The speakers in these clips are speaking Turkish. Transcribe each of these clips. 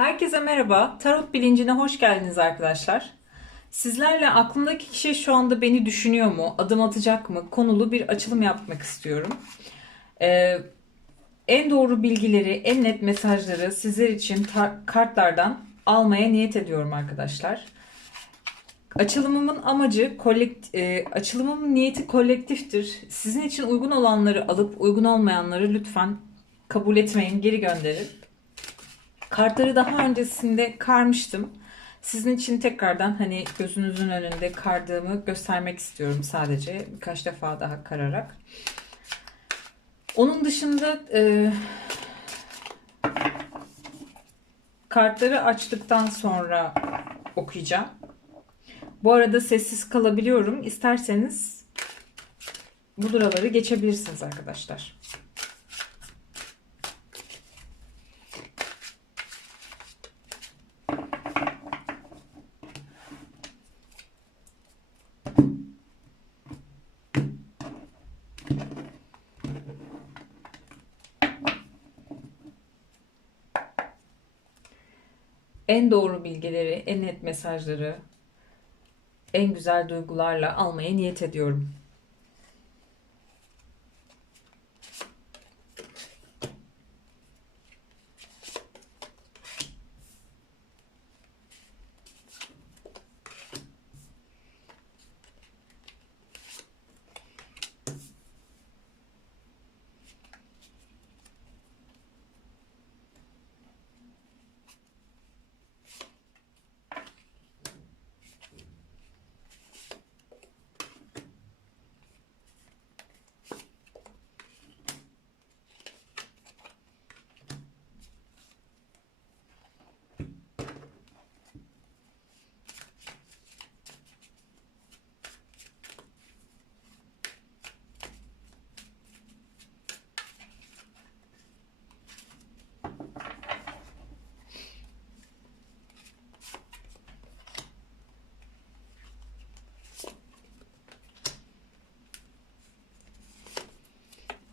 Herkese merhaba. Tarot bilincine hoş geldiniz arkadaşlar. Sizlerle aklımdaki kişi şu anda beni düşünüyor mu, adım atacak mı konulu bir açılım yapmak istiyorum. Ee, en doğru bilgileri, en net mesajları sizler için kartlardan almaya niyet ediyorum arkadaşlar. Açılımımın amacı kolekt e, açılımımın niyeti kolektiftir. Sizin için uygun olanları alıp uygun olmayanları lütfen kabul etmeyin, geri gönderin. Kartları daha öncesinde karmıştım. Sizin için tekrardan hani gözünüzün önünde kardığımı göstermek istiyorum sadece. Birkaç defa daha kararak. Onun dışında e, kartları açtıktan sonra okuyacağım. Bu arada sessiz kalabiliyorum. İsterseniz bu geçebilirsiniz arkadaşlar. En doğru bilgileri, en net mesajları, en güzel duygularla almaya niyet ediyorum.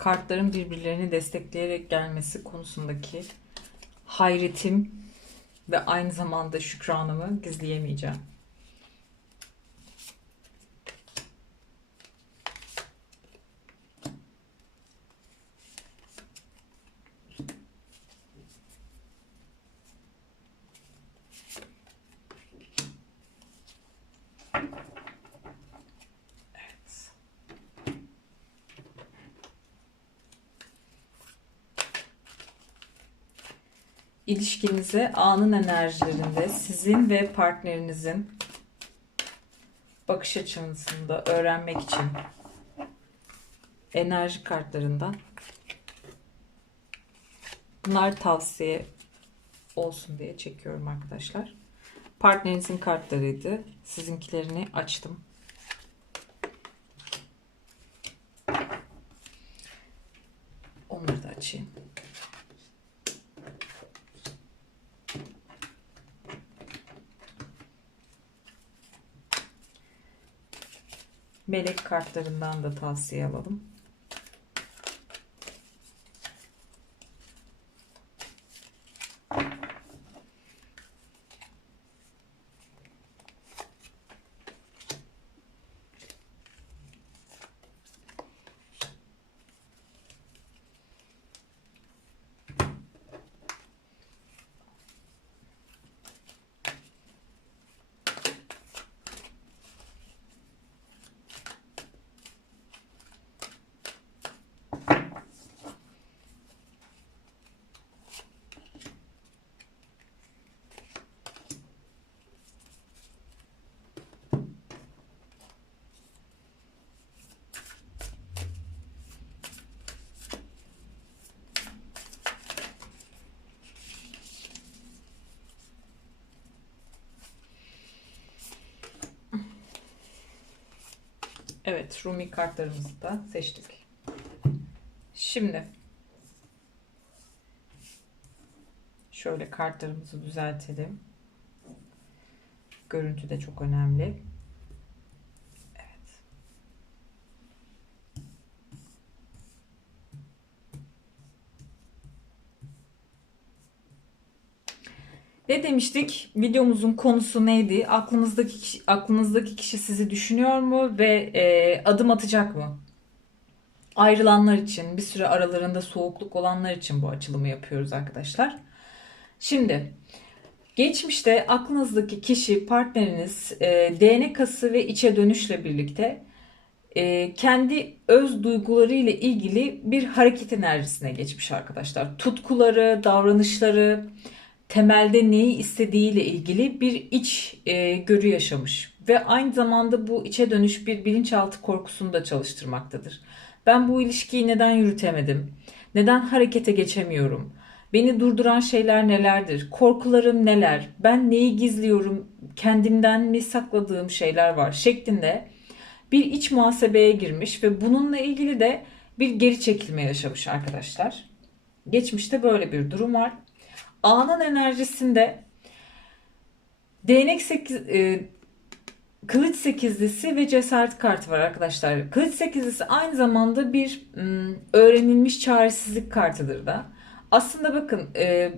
Kartların birbirlerini destekleyerek gelmesi konusundaki hayretim ve aynı zamanda şükranımı gizleyemeyeceğim. İlişkinize anın enerjilerinde sizin ve partnerinizin bakış açısında öğrenmek için enerji kartlarından bunlar tavsiye olsun diye çekiyorum arkadaşlar. Partnerinizin kartlarıydı. Sizinkilerini açtım. Onları da açayım. Melek kartlarından da tavsiye alalım. Evet, Rumi kartlarımızı da seçtik. Şimdi şöyle kartlarımızı düzeltelim. Görüntü de çok önemli. Ne demiştik? Videomuzun konusu neydi? Aklınızdaki kişi, aklınızdaki kişi sizi düşünüyor mu ve e, adım atacak mı? Ayrılanlar için, bir süre aralarında soğukluk olanlar için bu açılımı yapıyoruz arkadaşlar. Şimdi geçmişte aklınızdaki kişi, partneriniz e, DNK'sı ve içe dönüşle birlikte e, kendi öz duyguları ile ilgili bir hareket enerjisine geçmiş arkadaşlar. Tutkuları, davranışları, temelde neyi istediğiyle ilgili bir iç e, görü yaşamış ve aynı zamanda bu içe dönüş bir bilinçaltı korkusunu da çalıştırmaktadır. Ben bu ilişkiyi neden yürütemedim? Neden harekete geçemiyorum? Beni durduran şeyler nelerdir? Korkularım neler? Ben neyi gizliyorum? Kendimden mi sakladığım şeyler var? şeklinde bir iç muhasebeye girmiş ve bununla ilgili de bir geri çekilme yaşamış arkadaşlar. Geçmişte böyle bir durum var. Anın enerjisinde değnek 8 e, kılıç sekizlisi ve cesaret kartı var arkadaşlar. Kılıç sekizlisi aynı zamanda bir m, öğrenilmiş çaresizlik kartıdır da. Aslında bakın e,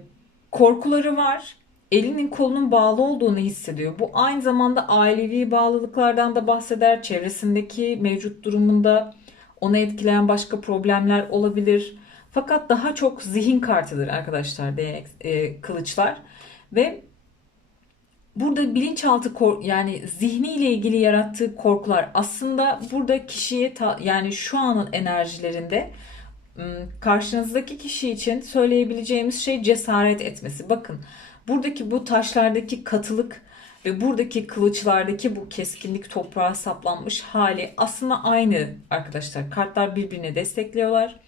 korkuları var. Elinin kolunun bağlı olduğunu hissediyor. Bu aynı zamanda ailevi bağlılıklardan da bahseder. Çevresindeki mevcut durumunda onu etkileyen başka problemler olabilir. Fakat daha çok zihin kartıdır arkadaşlar değnek e, kılıçlar ve burada bilinçaltı kor yani zihniyle ilgili yarattığı korkular aslında burada kişiye ta, yani şu anın enerjilerinde karşınızdaki kişi için söyleyebileceğimiz şey cesaret etmesi. Bakın buradaki bu taşlardaki katılık ve buradaki kılıçlardaki bu keskinlik toprağa saplanmış hali aslında aynı arkadaşlar. Kartlar birbirine destekliyorlar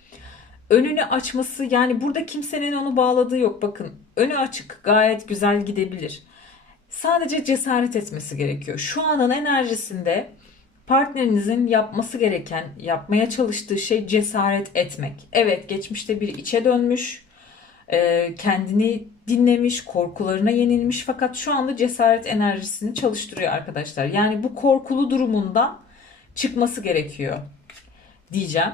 önünü açması yani burada kimsenin onu bağladığı yok. Bakın önü açık gayet güzel gidebilir. Sadece cesaret etmesi gerekiyor. Şu anın enerjisinde partnerinizin yapması gereken, yapmaya çalıştığı şey cesaret etmek. Evet geçmişte bir içe dönmüş, e, kendini dinlemiş, korkularına yenilmiş fakat şu anda cesaret enerjisini çalıştırıyor arkadaşlar. Yani bu korkulu durumundan çıkması gerekiyor diyeceğim.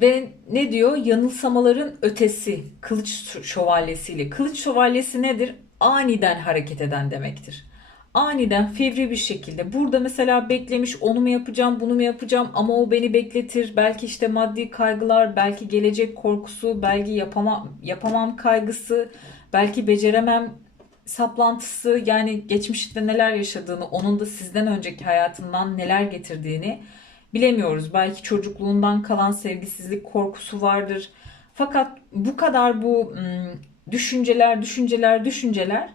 Ve ne diyor? Yanılsamaların ötesi kılıç şövalyesiyle. Kılıç şövalyesi nedir? Aniden hareket eden demektir. Aniden fevri bir şekilde. Burada mesela beklemiş onu mu yapacağım bunu mu yapacağım ama o beni bekletir. Belki işte maddi kaygılar, belki gelecek korkusu, belki yapamam, yapamam kaygısı, belki beceremem saplantısı yani geçmişte neler yaşadığını, onun da sizden önceki hayatından neler getirdiğini Bilemiyoruz. Belki çocukluğundan kalan sevgisizlik korkusu vardır. Fakat bu kadar bu düşünceler, düşünceler, düşünceler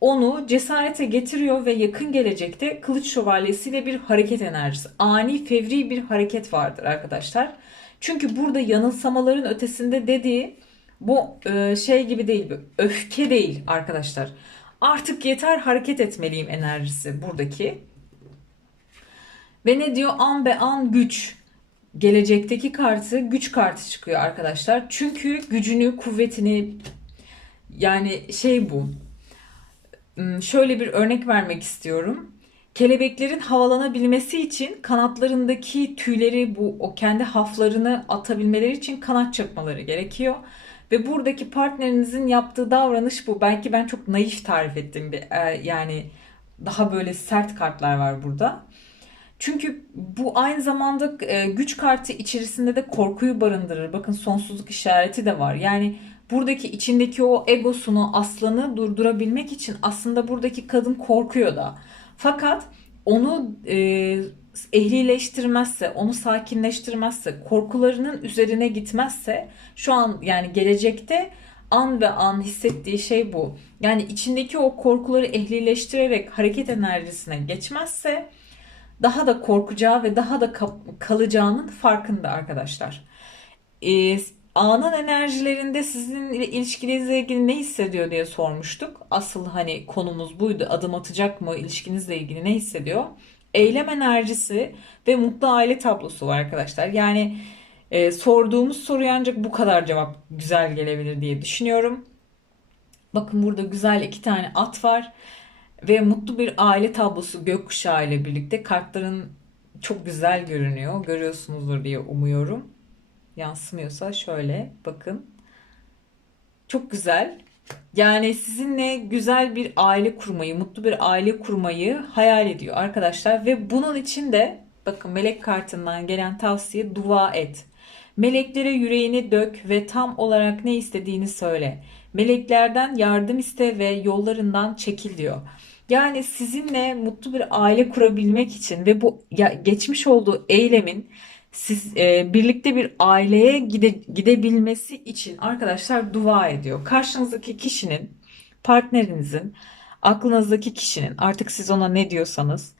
onu cesarete getiriyor ve yakın gelecekte kılıç şövalyesiyle bir hareket enerjisi, ani fevri bir hareket vardır arkadaşlar. Çünkü burada yanılsamaların ötesinde dediği bu şey gibi değil, öfke değil arkadaşlar. Artık yeter hareket etmeliyim enerjisi buradaki. Ve ne diyor? An be an güç. Gelecekteki kartı güç kartı çıkıyor arkadaşlar. Çünkü gücünü, kuvvetini yani şey bu. Hmm, şöyle bir örnek vermek istiyorum. Kelebeklerin havalanabilmesi için kanatlarındaki tüyleri bu o kendi haflarını atabilmeleri için kanat çırpmaları gerekiyor. Ve buradaki partnerinizin yaptığı davranış bu. Belki ben çok naif tarif ettim. E, yani daha böyle sert kartlar var burada. Çünkü bu aynı zamanda e, güç kartı içerisinde de korkuyu barındırır. Bakın sonsuzluk işareti de var. Yani buradaki içindeki o egosunu, aslanı durdurabilmek için aslında buradaki kadın korkuyor da. Fakat onu e, ehlileştirmezse, onu sakinleştirmezse, korkularının üzerine gitmezse şu an yani gelecekte an ve an hissettiği şey bu. Yani içindeki o korkuları ehlileştirerek hareket enerjisine geçmezse daha da korkacağı ve daha da kalacağının farkında arkadaşlar. Ee, anın enerjilerinde sizin ilişkinizle ilgili ne hissediyor diye sormuştuk. Asıl hani konumuz buydu. Adım atacak mı? İlişkinizle ilgili ne hissediyor? Eylem enerjisi ve mutlu aile tablosu var arkadaşlar. Yani e, sorduğumuz soruya ancak bu kadar cevap güzel gelebilir diye düşünüyorum. Bakın burada güzel iki tane at var. Ve mutlu bir aile tablosu gökkuşağı ile birlikte kartların çok güzel görünüyor. Görüyorsunuzdur diye umuyorum. Yansımıyorsa şöyle bakın. Çok güzel. Yani sizinle güzel bir aile kurmayı, mutlu bir aile kurmayı hayal ediyor arkadaşlar. Ve bunun için de bakın melek kartından gelen tavsiye dua et. Meleklere yüreğini dök ve tam olarak ne istediğini söyle. Meleklerden yardım iste ve yollarından çekil diyor. Yani sizinle mutlu bir aile kurabilmek için ve bu geçmiş olduğu eylemin siz e, birlikte bir aileye gide, gidebilmesi için arkadaşlar dua ediyor. Karşınızdaki kişinin, partnerinizin, aklınızdaki kişinin artık siz ona ne diyorsanız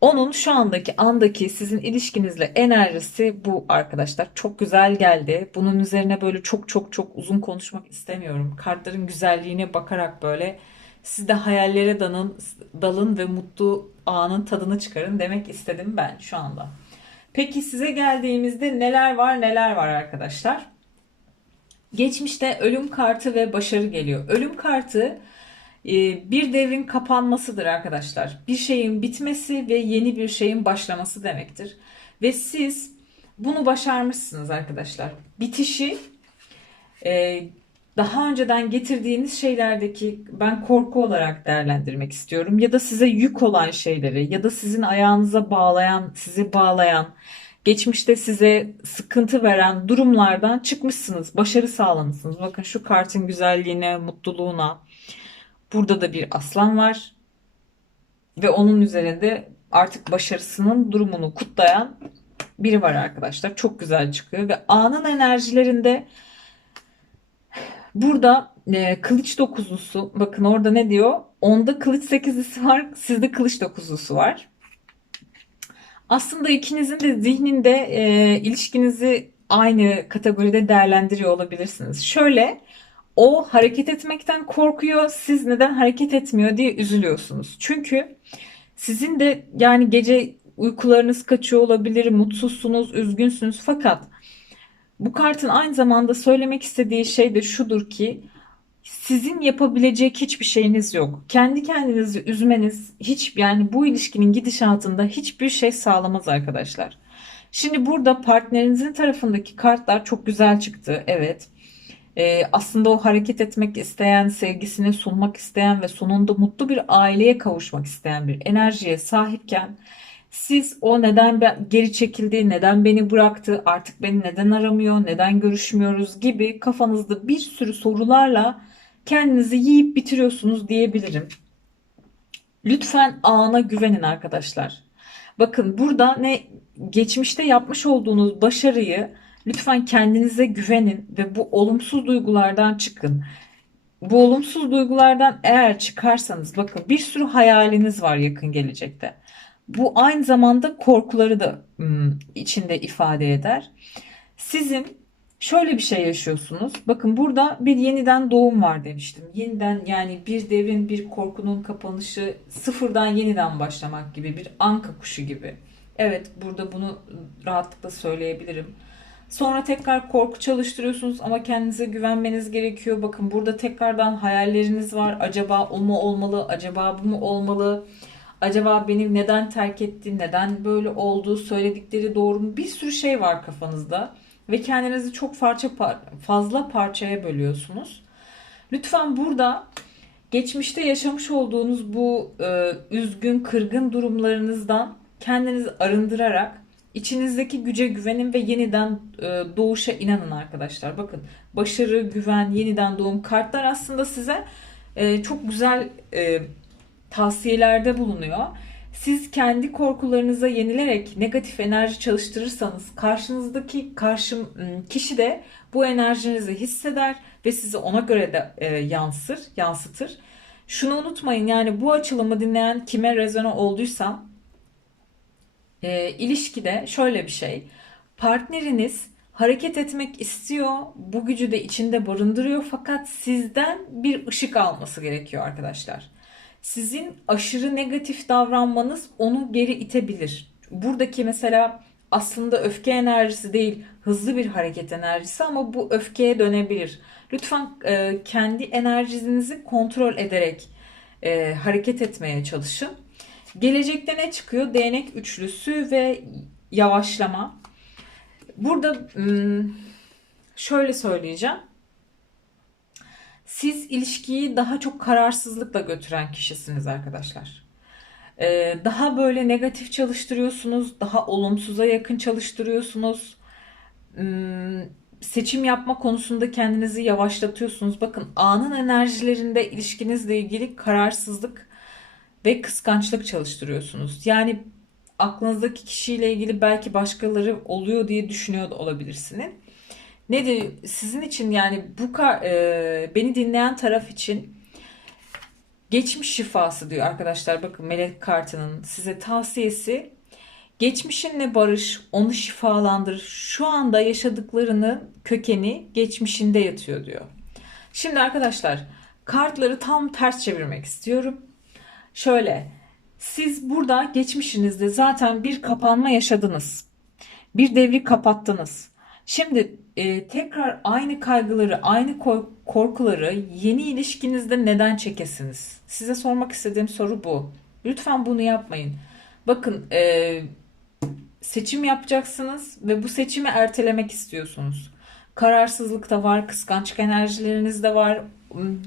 onun şu andaki andaki sizin ilişkinizle enerjisi bu arkadaşlar. Çok güzel geldi. Bunun üzerine böyle çok çok çok uzun konuşmak istemiyorum. Kartların güzelliğine bakarak böyle siz de hayallere dalın, dalın ve mutlu anın tadını çıkarın demek istedim ben şu anda. Peki size geldiğimizde neler var neler var arkadaşlar? Geçmişte ölüm kartı ve başarı geliyor. Ölüm kartı e, bir devrin kapanmasıdır arkadaşlar. Bir şeyin bitmesi ve yeni bir şeyin başlaması demektir. Ve siz bunu başarmışsınız arkadaşlar. Bitişi e, daha önceden getirdiğiniz şeylerdeki ben korku olarak değerlendirmek istiyorum. Ya da size yük olan şeyleri ya da sizin ayağınıza bağlayan, sizi bağlayan, geçmişte size sıkıntı veren durumlardan çıkmışsınız. Başarı sağlamışsınız. Bakın şu kartın güzelliğine, mutluluğuna. Burada da bir aslan var. Ve onun üzerinde artık başarısının durumunu kutlayan biri var arkadaşlar. Çok güzel çıkıyor ve anın enerjilerinde Burada e, kılıç dokuzlusu bakın orada ne diyor? Onda kılıç sekizlisi var sizde kılıç dokuzlusu var. Aslında ikinizin de zihninde e, ilişkinizi aynı kategoride değerlendiriyor olabilirsiniz. Şöyle o hareket etmekten korkuyor siz neden hareket etmiyor diye üzülüyorsunuz. Çünkü sizin de yani gece uykularınız kaçıyor olabilir, mutsuzsunuz, üzgünsünüz fakat bu kartın aynı zamanda söylemek istediği şey de şudur ki sizin yapabilecek hiçbir şeyiniz yok. Kendi kendinizi üzmeniz hiç yani bu ilişkinin gidişatında hiçbir şey sağlamaz arkadaşlar. Şimdi burada partnerinizin tarafındaki kartlar çok güzel çıktı. Evet. Ee, aslında o hareket etmek isteyen, sevgisini sunmak isteyen ve sonunda mutlu bir aileye kavuşmak isteyen bir enerjiye sahipken siz o neden geri çekildi, neden beni bıraktı, artık beni neden aramıyor, neden görüşmüyoruz gibi kafanızda bir sürü sorularla kendinizi yiyip bitiriyorsunuz diyebilirim. Lütfen ana güvenin arkadaşlar. Bakın burada ne geçmişte yapmış olduğunuz başarıyı lütfen kendinize güvenin ve bu olumsuz duygulardan çıkın. Bu olumsuz duygulardan eğer çıkarsanız bakın bir sürü hayaliniz var yakın gelecekte. Bu aynı zamanda korkuları da içinde ifade eder. Sizin şöyle bir şey yaşıyorsunuz. Bakın burada bir yeniden doğum var demiştim. Yeniden yani bir devrin bir korkunun kapanışı sıfırdan yeniden başlamak gibi bir anka kuşu gibi. Evet burada bunu rahatlıkla söyleyebilirim. Sonra tekrar korku çalıştırıyorsunuz ama kendinize güvenmeniz gerekiyor. Bakın burada tekrardan hayalleriniz var. Acaba o mu olmalı? Acaba bu mu olmalı? Acaba beni neden terk etti? Neden böyle oldu? Söyledikleri doğru mu? Bir sürü şey var kafanızda ve kendinizi çok parça fazla parçaya bölüyorsunuz. Lütfen burada geçmişte yaşamış olduğunuz bu e, üzgün, kırgın durumlarınızdan kendinizi arındırarak içinizdeki güce güvenin ve yeniden e, doğuşa inanın arkadaşlar. Bakın başarı, güven, yeniden doğum kartlar aslında size e, çok güzel e, tavsiyelerde bulunuyor. Siz kendi korkularınıza yenilerek negatif enerji çalıştırırsanız karşınızdaki karşım ıı, kişi de bu enerjinizi hisseder ve sizi ona göre de e, yansır, yansıtır. Şunu unutmayın yani bu açılımı dinleyen kime rezone olduysa e, ilişkide şöyle bir şey. Partneriniz hareket etmek istiyor, bu gücü de içinde barındırıyor fakat sizden bir ışık alması gerekiyor arkadaşlar sizin aşırı negatif davranmanız onu geri itebilir. Buradaki mesela aslında öfke enerjisi değil, hızlı bir hareket enerjisi ama bu öfkeye dönebilir. Lütfen e, kendi enerjinizi kontrol ederek e, hareket etmeye çalışın. Gelecekte ne çıkıyor? Değnek üçlüsü ve yavaşlama. Burada şöyle söyleyeceğim. Siz ilişkiyi daha çok kararsızlıkla götüren kişisiniz arkadaşlar. Ee, daha böyle negatif çalıştırıyorsunuz, daha olumsuza yakın çalıştırıyorsunuz. Hmm, seçim yapma konusunda kendinizi yavaşlatıyorsunuz. Bakın anın enerjilerinde ilişkinizle ilgili kararsızlık ve kıskançlık çalıştırıyorsunuz. Yani aklınızdaki kişiyle ilgili belki başkaları oluyor diye düşünüyor da olabilirsiniz. Ne de sizin için yani bu e, beni dinleyen taraf için geçmiş şifası diyor arkadaşlar. Bakın melek kartının size tavsiyesi geçmişinle barış, onu şifalandır. Şu anda yaşadıklarının kökeni geçmişinde yatıyor diyor. Şimdi arkadaşlar kartları tam ters çevirmek istiyorum. Şöyle siz burada geçmişinizde zaten bir kapanma yaşadınız. Bir devri kapattınız. Şimdi e, tekrar aynı kaygıları, aynı ko- korkuları yeni ilişkinizde neden çekesiniz? Size sormak istediğim soru bu. Lütfen bunu yapmayın. Bakın e, seçim yapacaksınız ve bu seçimi ertelemek istiyorsunuz. Kararsızlık da var, kıskançlık enerjileriniz de var.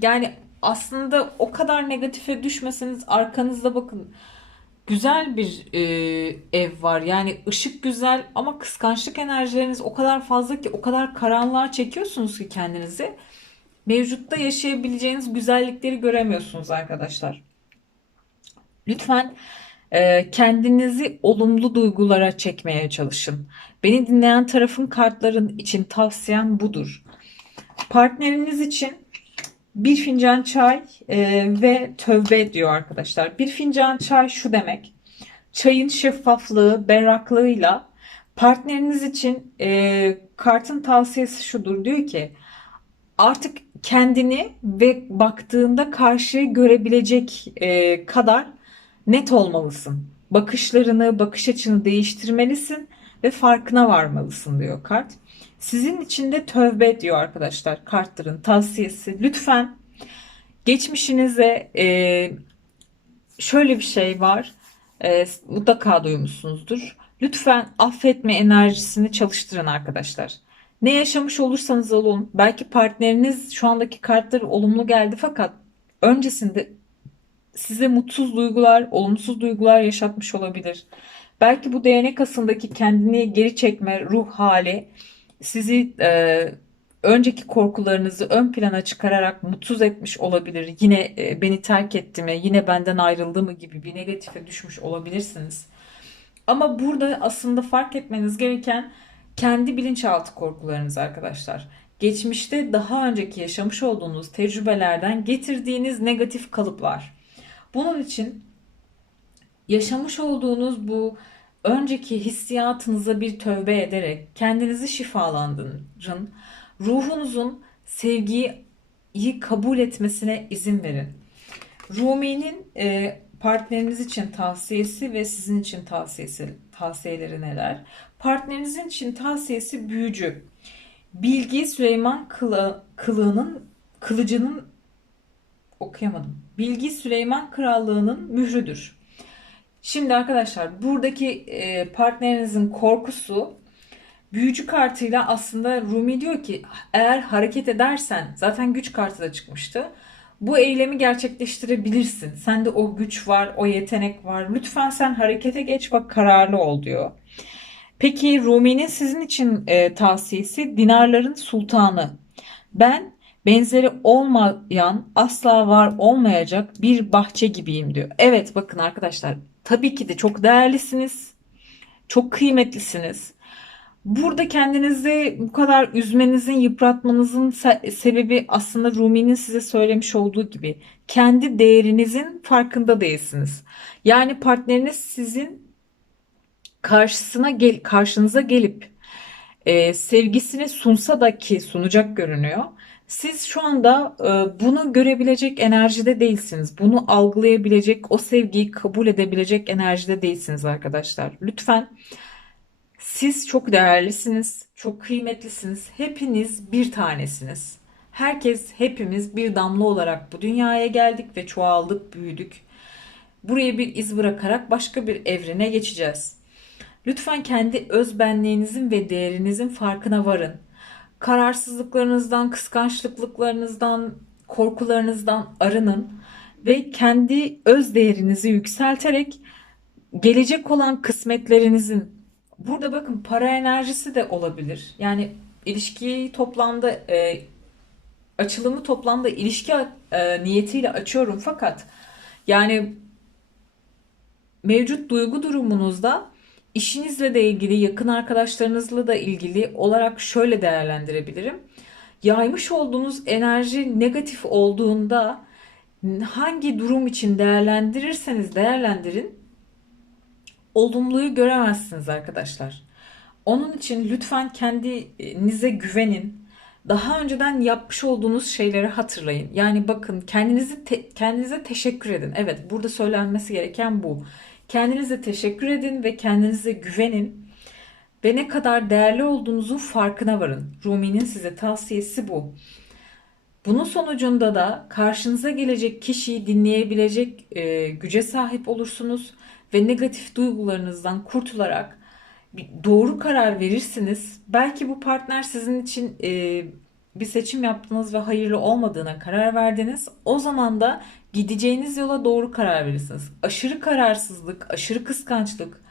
Yani aslında o kadar negatife düşmeseniz arkanızda bakın güzel bir e, ev var. Yani ışık güzel ama kıskançlık enerjileriniz o kadar fazla ki o kadar karanlığa çekiyorsunuz ki kendinizi. Mevcutta yaşayabileceğiniz güzellikleri göremiyorsunuz arkadaşlar. Lütfen e, kendinizi olumlu duygulara çekmeye çalışın. Beni dinleyen tarafın kartların için tavsiyem budur. Partneriniz için bir fincan çay e, ve tövbe diyor arkadaşlar. Bir fincan çay şu demek. Çayın şeffaflığı, berraklığıyla partneriniz için e, kartın tavsiyesi şudur. Diyor ki artık kendini ve baktığında karşıyı görebilecek e, kadar net olmalısın. Bakışlarını, bakış açını değiştirmelisin ve farkına varmalısın diyor kart. Sizin için de tövbe diyor arkadaşlar kartların tavsiyesi. Lütfen geçmişinize e, şöyle bir şey var. E, mutlaka duymuşsunuzdur. Lütfen affetme enerjisini çalıştırın arkadaşlar. Ne yaşamış olursanız olun. Belki partneriniz şu andaki kartları olumlu geldi fakat öncesinde size mutsuz duygular, olumsuz duygular yaşatmış olabilir. Belki bu değnek asındaki kendini geri çekme ruh hali sizi e, önceki korkularınızı ön plana çıkararak mutsuz etmiş olabilir. Yine e, beni terk etti mi, yine benden ayrıldı mı gibi bir negatife düşmüş olabilirsiniz. Ama burada aslında fark etmeniz gereken kendi bilinçaltı korkularınız arkadaşlar. Geçmişte daha önceki yaşamış olduğunuz tecrübelerden getirdiğiniz negatif kalıplar. Bunun için yaşamış olduğunuz bu önceki hissiyatınıza bir tövbe ederek kendinizi şifalandırın. Ruhunuzun sevgiyi kabul etmesine izin verin. Rumi'nin e, partneriniz için tavsiyesi ve sizin için tavsiyesi tavsiyeleri neler? Partnerinizin için tavsiyesi büyücü. Bilgi Süleyman Kılı, kılığının kılıcının okuyamadım. Bilgi Süleyman Krallığı'nın mührüdür. Şimdi arkadaşlar buradaki e, partnerinizin korkusu büyücü kartıyla aslında Rumi diyor ki eğer hareket edersen zaten güç kartı da çıkmıştı. Bu eylemi gerçekleştirebilirsin. Sende o güç var, o yetenek var. Lütfen sen harekete geç bak kararlı ol diyor. Peki Rumi'nin sizin için e, tavsiyesi dinarların sultanı. Ben benzeri olmayan, asla var olmayacak bir bahçe gibiyim diyor. Evet bakın arkadaşlar tabii ki de çok değerlisiniz. Çok kıymetlisiniz. Burada kendinizi bu kadar üzmenizin, yıpratmanızın se- sebebi aslında Rumi'nin size söylemiş olduğu gibi kendi değerinizin farkında değilsiniz. Yani partneriniz sizin karşısına gel karşınıza gelip e, sevgisini sunsa da ki sunacak görünüyor. Siz şu anda e, bunu görebilecek enerjide değilsiniz. Bunu algılayabilecek, o sevgiyi kabul edebilecek enerjide değilsiniz arkadaşlar. Lütfen siz çok değerlisiniz, çok kıymetlisiniz. Hepiniz bir tanesiniz. Herkes, hepimiz bir damla olarak bu dünyaya geldik ve çoğaldık, büyüdük. Buraya bir iz bırakarak başka bir evrene geçeceğiz. Lütfen kendi özbenliğinizin ve değerinizin farkına varın. Kararsızlıklarınızdan, kıskançlıklarınızdan, korkularınızdan arının ve kendi öz değerinizi yükselterek gelecek olan kısmetlerinizin burada bakın para enerjisi de olabilir. Yani ilişkiyi toplamda e, açılımı toplamda ilişki e, niyetiyle açıyorum fakat yani mevcut duygu durumunuzda işinizle de ilgili, yakın arkadaşlarınızla da ilgili olarak şöyle değerlendirebilirim. Yaymış olduğunuz enerji negatif olduğunda hangi durum için değerlendirirseniz değerlendirin olumluyu göremezsiniz arkadaşlar. Onun için lütfen kendinize güvenin. Daha önceden yapmış olduğunuz şeyleri hatırlayın. Yani bakın kendinizi te- kendinize teşekkür edin. Evet, burada söylenmesi gereken bu. Kendinize teşekkür edin ve kendinize güvenin ve ne kadar değerli olduğunuzun farkına varın. Rumi'nin size tavsiyesi bu. Bunun sonucunda da karşınıza gelecek kişiyi dinleyebilecek e, güce sahip olursunuz ve negatif duygularınızdan kurtularak doğru karar verirsiniz. Belki bu partner sizin için e, bir seçim yaptınız ve hayırlı olmadığına karar verdiniz. O zaman da gideceğiniz yola doğru karar verirsiniz. Aşırı kararsızlık, aşırı kıskançlık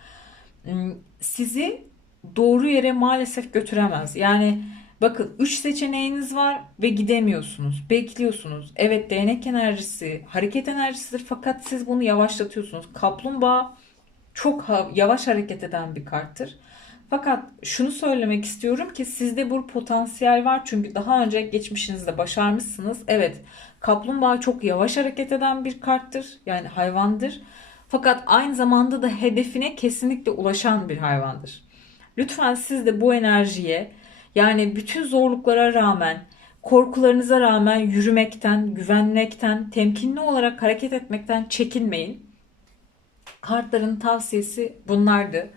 ım, sizi doğru yere maalesef götüremez. Yani bakın 3 seçeneğiniz var ve gidemiyorsunuz. Bekliyorsunuz. Evet değnek enerjisi, hareket enerjisidir fakat siz bunu yavaşlatıyorsunuz. Kaplumbağa çok yavaş hareket eden bir karttır. Fakat şunu söylemek istiyorum ki sizde bu potansiyel var çünkü daha önce geçmişinizde başarmışsınız. Evet, kaplumbağa çok yavaş hareket eden bir karttır. Yani hayvandır. Fakat aynı zamanda da hedefine kesinlikle ulaşan bir hayvandır. Lütfen siz de bu enerjiye yani bütün zorluklara rağmen, korkularınıza rağmen yürümekten, güvenmekten, temkinli olarak hareket etmekten çekinmeyin. Kartların tavsiyesi bunlardı.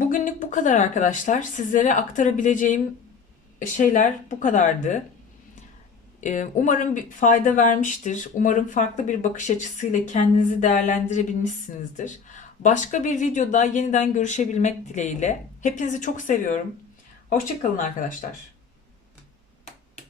Bugünlük bu kadar arkadaşlar. Sizlere aktarabileceğim şeyler bu kadardı. Umarım bir fayda vermiştir. Umarım farklı bir bakış açısıyla kendinizi değerlendirebilmişsinizdir. Başka bir videoda yeniden görüşebilmek dileğiyle. Hepinizi çok seviyorum. Hoşça kalın arkadaşlar.